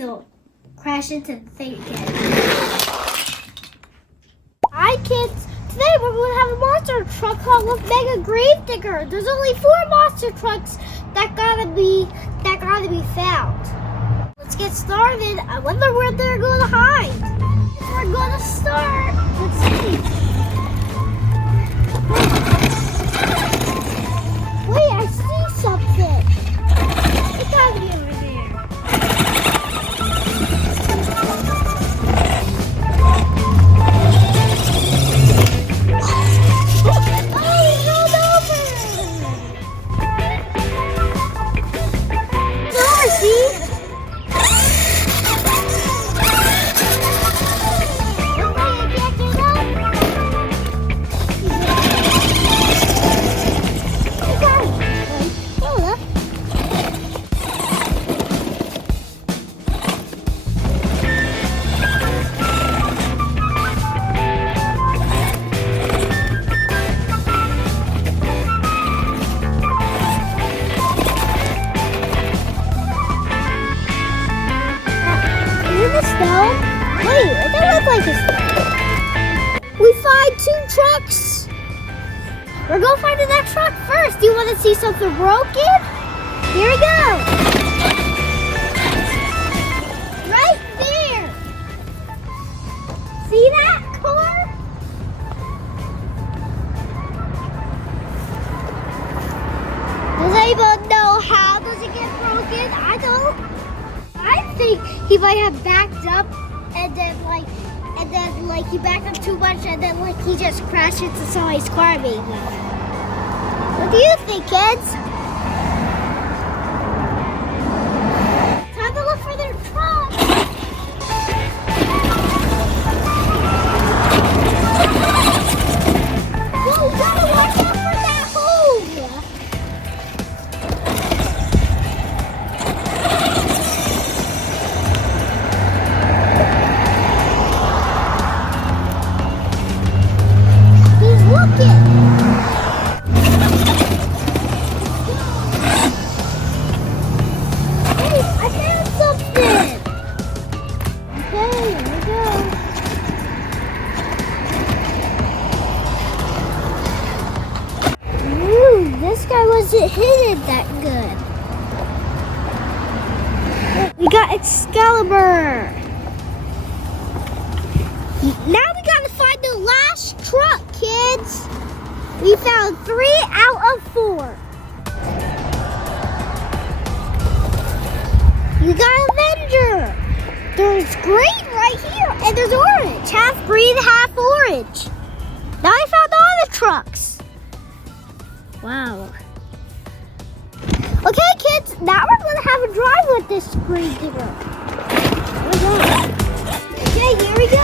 they'll crash into the thing again. Hi kids, today we're going to have a monster truck called Mega Gravedigger. There's only 4 monster trucks that gotta be found. Let's get started. I wonder where they're going to hide. We're going to start. Let's see. Wait, I see something. It's gotta be over there. Oh, he rolled over. No, I see. Wait, it doesn't look like a stone. We find 2 trucks. We're going to find the next truck first. Do you want to see something broken? Here we go. Right there. See that car? Does anyone know how does it get broken? I don't. I think he might have backed up and then he backed up too much and then he just crashed into somebody's car maybe. What do you think, kids? Time to look for their truck. Whoa, you gotta watch out for that hole. It hidden that good. We got Excalibur. Now we gotta find the last truck, kids. We found 3 out of 4. You got Avenger. There's green right here, and there's orange. Half green, half orange. Now I found all the trucks. Wow. Okay, kids, now we're going to have a drive with this Gravedigger. Okay, here we go.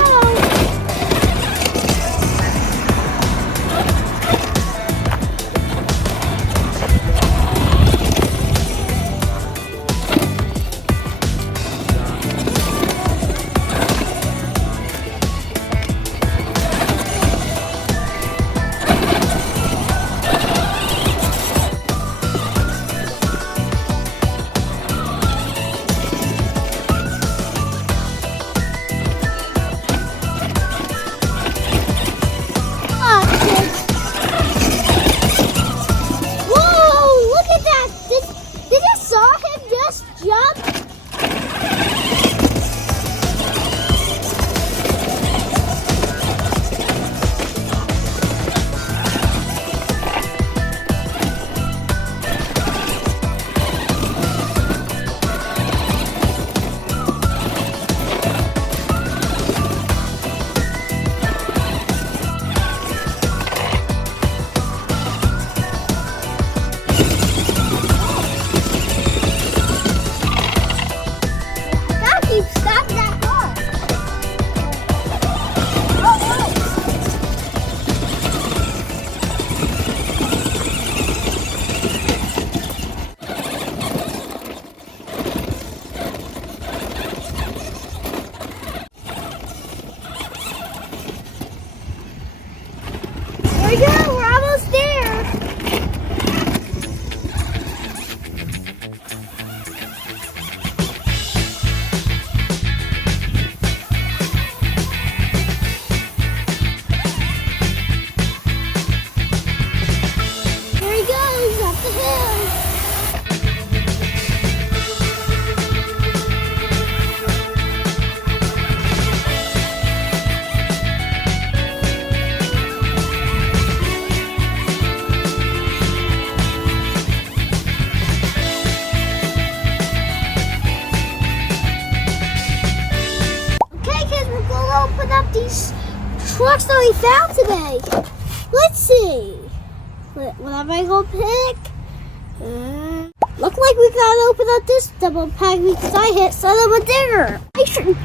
Okay, let's see. What am I gonna pick? Look like we gotta open up this double pack because I hit Son of a Digger.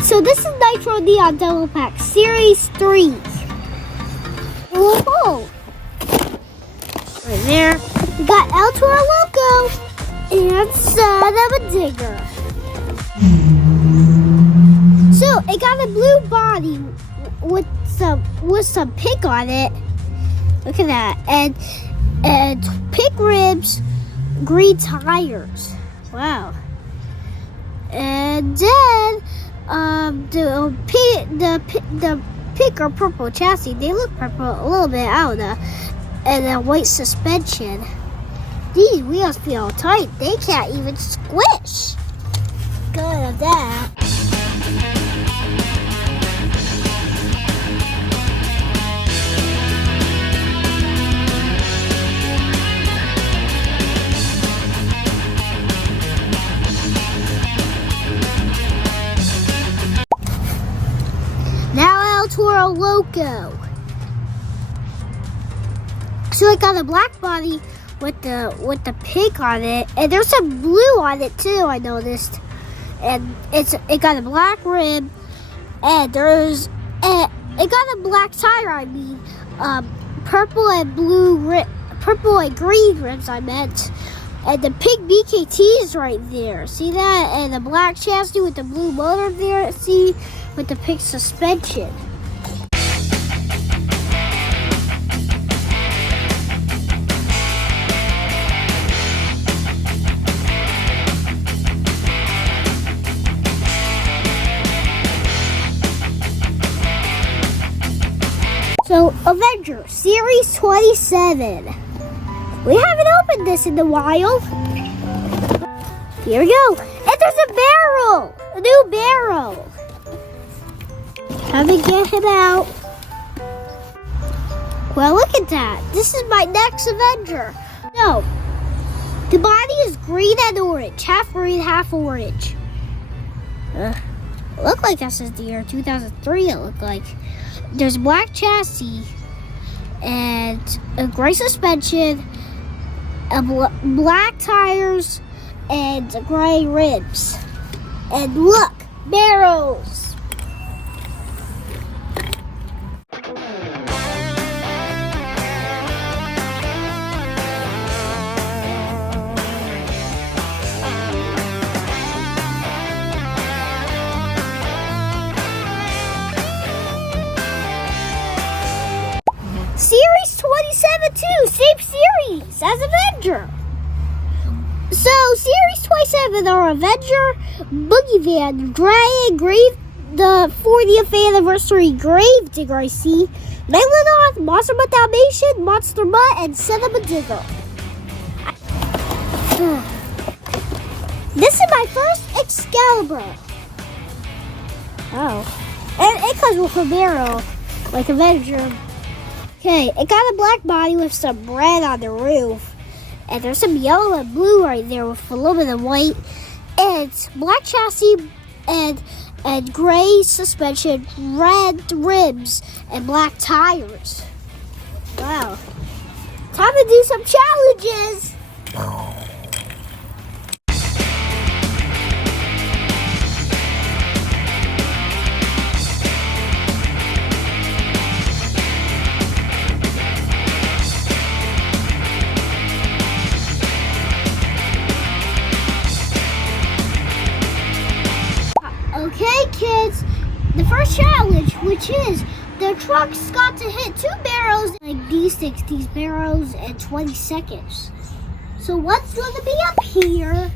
So this is Nitro Neon Double Pack Series 3. Whoa! Right there. We got El Toro Loco and Son of a Digger. So it got a blue body with some pink on it. Look at that. And pink ribs, green tires. Wow. And then the pink or purple chassis, they look purple a little bit out of and the white suspension. These wheels feel tight. They can't even squish. Good at that. Now El Toro Loco. So it got a black body with the pink on it, and there's some blue on it too. I noticed, and it got a black rim, and it got a black tire. I mean, purple and green rims. I meant, and the pink BKT is right there. See that? And the black chassis with the blue motor there. See, with the pink suspension. So, Avenger Series 27. We haven't opened this in a while. Here we go. And there's a barrel! A new barrel. How to get him out. Well, look at that. This is my next Avenger. No. The body is green and orange. Half green, half orange. Look like this is the year 2003, it looked like. There's black chassis and a gray suspension, black tires, and gray rims. And look, barrels. Series 27 too, same series as Avenger. So Series 27 are Avenger, Boogie Van, Dragon, Grave, the 40th anniversary Grave Digger I see, Megalodon, Monster Mutt Dalmatian, Monster Mutt, and Son of a Digger. This is my first Excalibur. Oh. And it comes with a barrel, like Avenger. Okay, it got a black body with some red on the roof. And there's some yellow and blue right there with a little bit of white. And black chassis and gray suspension, red rims, and black tires. Wow. Time to do some challenges. Okay, kids, the first challenge, which is the truck's got to hit 2 barrels, like these barrels, in 20 seconds. So one's going to be up here,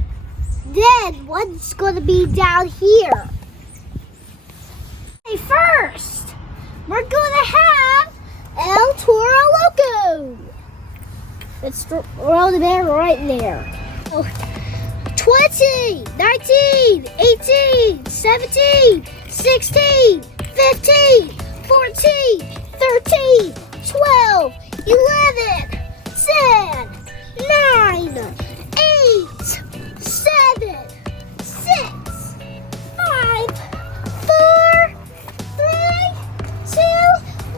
then one's going to be down here. Okay, first, we're going to have El Toro Loco. Let's throw the barrel right there. 20, 19, 18, 17, 16, 15, 14, 13, 12, 11, 10, 9, 8, 7, 6, 5, 4, 3, 2,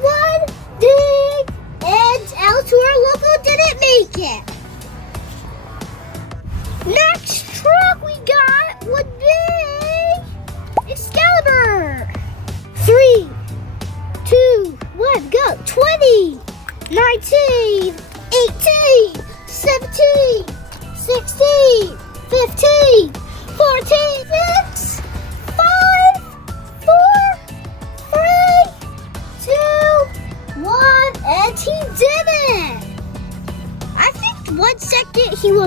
1, dig!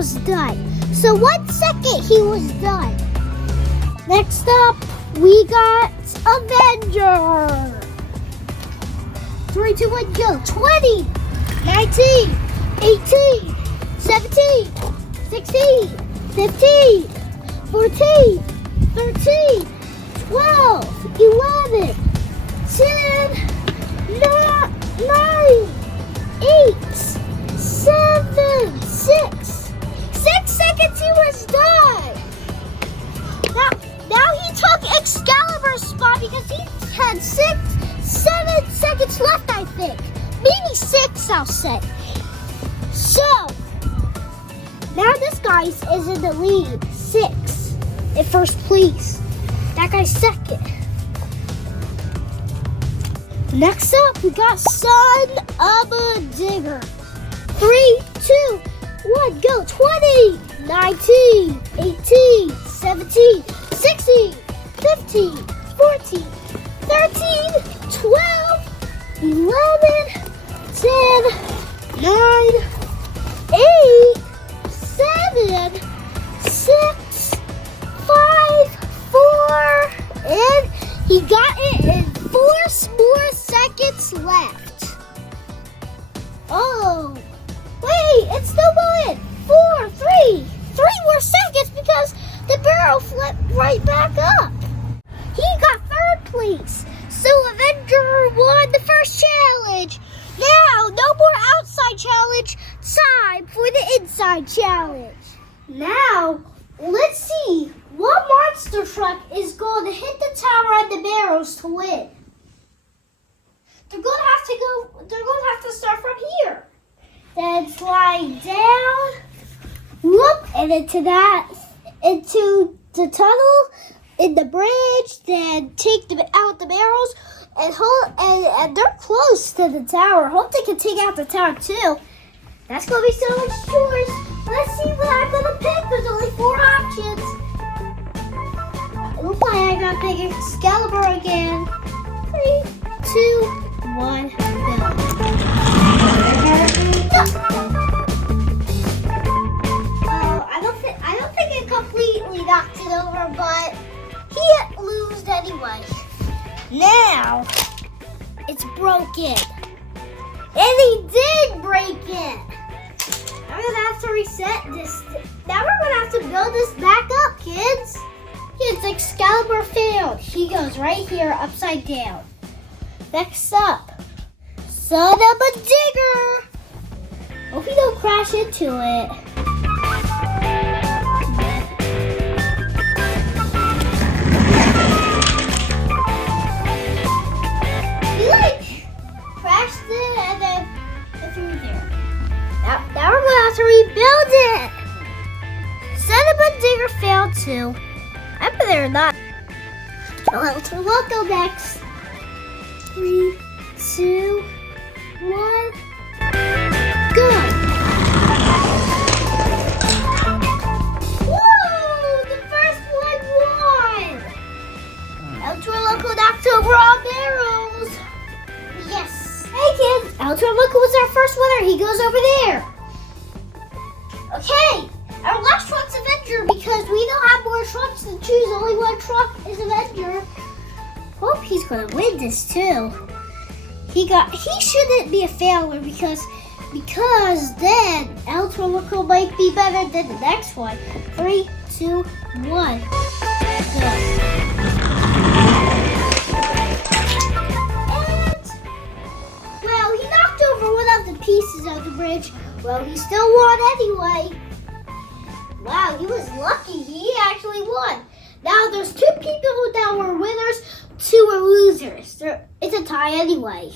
almost done. So 1 second he was done. Next up, we got Avenger. 3, 2, 1, go. 20, 19, 18, 17, 16, 15, 14, 13, 12, 11, 10, 9, 8, 7, 6. 6 seconds he was done. Now he took Excalibur's spot because he had 7 seconds left, I think. Maybe 6, I'll say. So, now this guy is in the lead. 6 in first place. That guy's second. Next up, we got Son of a Digger. 3, 2, 1, go. 20, 19, 18, 17, 16, 15, 14, 13, 12, 11, 10, 9, 8, 7, 6, 5, 4, and he got it in 4 more seconds left. Oh, wait, it's still going. 4, 3 more seconds because the barrel flipped right back up. He got 3rd place. So Avenger won the first challenge. Now, no more outside challenge. Time for the inside challenge. Now, let's see what monster truck is going to hit the tower and the barrels to win. They're going to have to start from here. Then slide down, whoop, and into the tunnel, in the bridge, then take out the barrels, and they're close to the tower. Hope they can take out the tower too. That's going to be so much choice. Let's see what I'm going to pick. There's only 4 options. It looks like I'm going to pick Excalibur again. 3, 2, 1, go. I don't think it completely knocked it over, but he lost anyway. Now it's broken, and he did break it. I'm gonna have to reset this. Now we're gonna have to build this back up, kids. Kids, Excalibur failed. He goes right here, upside down. Next up, Son of a Digger. Hope you don't crash into it. Crashed it and then through there. Now we're gonna have to rebuild it. Son of a Digger failed too. I bet they're not. We'll go next. 3, 2, 1, go! Whoa! The first one won! Ultra Loco knocked over all barrels. Yes. Hey kids, Ultra Loco was our first winner. He goes over there. Okay, our last truck's Avenger because we don't have more trucks to choose. Only one truck is Avenger. Hope he's gonna win this too. He shouldn't be a failure because then Ultra Loco might be better than the next one. 3, 2, 1. Go. Pieces of the bridge. Well, he still won anyway. Wow, he was lucky. He actually won. Now there's 2 people that were winners, 2 were losers. It's a tie anyway.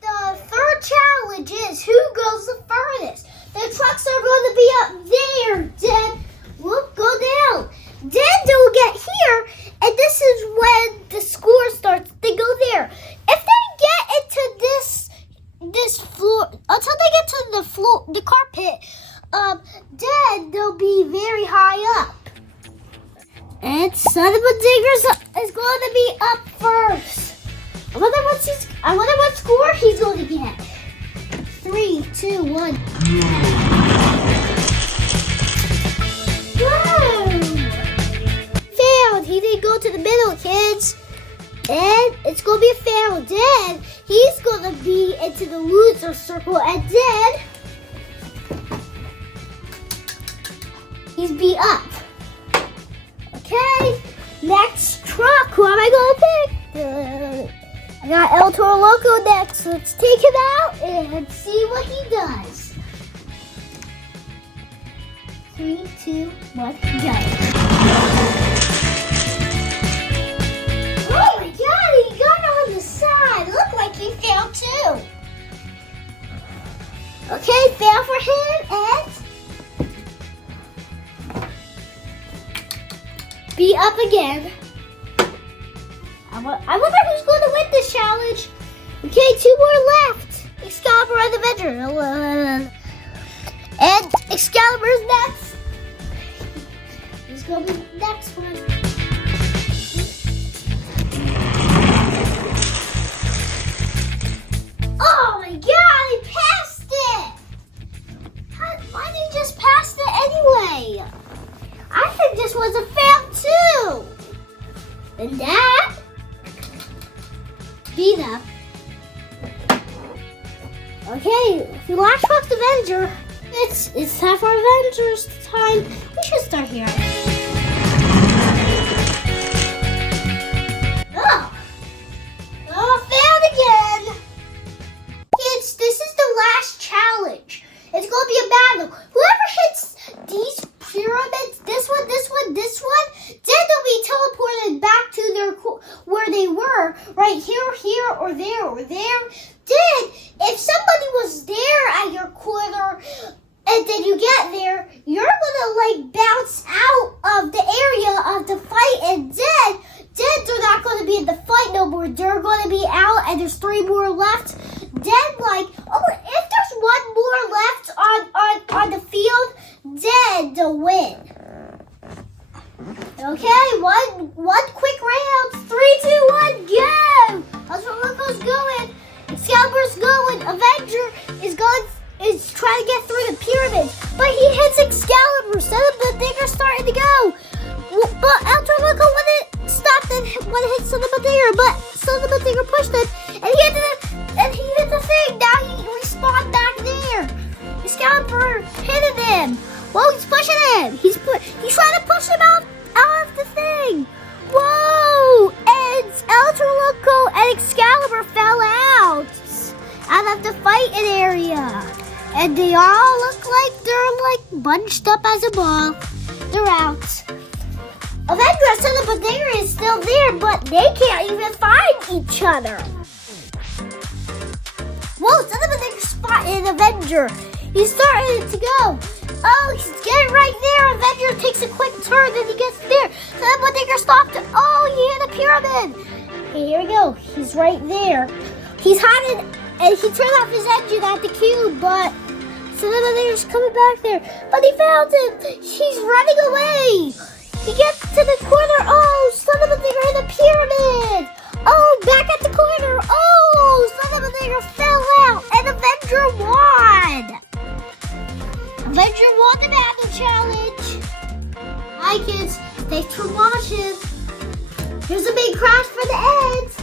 The third challenge is who goes the furthest. The trucks are going to be up there. Then look, go down. Then they'll get here, and this is when the score starts. They go there. If they get into this floor, until they get to the floor, the carpet, then they'll be very high up. And Son of a Digger is going to be up first. I wonder what score he's going to get. 3, 2, 1. it's gonna be a fail. Then he's gonna be into the loser circle, and then he's beat up. Okay, next truck. Who am I gonna pick? I got El Toro Loco next. Let's take him out and see what he does. 3, 2, 1, go. Oh my God, he got on the side. Looked like he failed too. Okay, fail for him and be up again. I wonder who's going to win this challenge. Okay, 2 more left. Excalibur and Avenger. And Excalibur's next. He's going to be the next one. Oh my God, he passed it. Why did he just pass it anyway? I think this was a fail too. And that beat up. Okay, the last one's Avenger. It's time for Avengers time. We should start here. Oh, failed again. Kids, this is the last challenge. It's gonna be a battle. Whoever hits these pyramids, this one, then they'll be teleported back to their where they were, right here, or there. Then, if somebody was there at your corner, and then you get there, you're gonna like bounce out of the area of the fight, and then they're not gonna be in the fight no more. They're gonna be out, and there's 3 more left. Then, like, if there's 1 more left on the field, then they'll win. Okay, one quick round. 3, 2, 1, go! That's where Loco's going. Excalibur's going. Avenger is trying to get through the pyramid, but he hits Excalibur. Son of the Digger starting to go. But after Loco wouldn't stop and when it hit Son of a Digger, but Son of a Digger pushed him, and he hit the thing. Now he respawned back there. Excalibur hit him. Whoa, he's pushing him. He's trying to push him out of the thing. Whoa! And El Toro Loco and Excalibur fell out of the fighting area. And they all look like they're like bunched up as a ball. They're out. Avenger Son of a Digger is still there, but they can't even find each other. Whoa, Son of a Digger spotted Avenger. He's starting to go. Oh, he's getting right there. Avenger takes a quick turn and he gets there. Son of a Digger stopped. Oh, he hit a pyramid. Okay, here we go. He's right there. He's hiding, and he turned off his engine at the cube, but Son of a Digger's coming back there. But he found him. He's running away. He gets to the corner. Oh, Son of a Digger hit a pyramid. Oh, back at the corner. Oh, Son of a Digger fell out, and Avenger won. Avenger won the battle challenge. Hi kids, thanks for watching. Here's a big crash for the ends.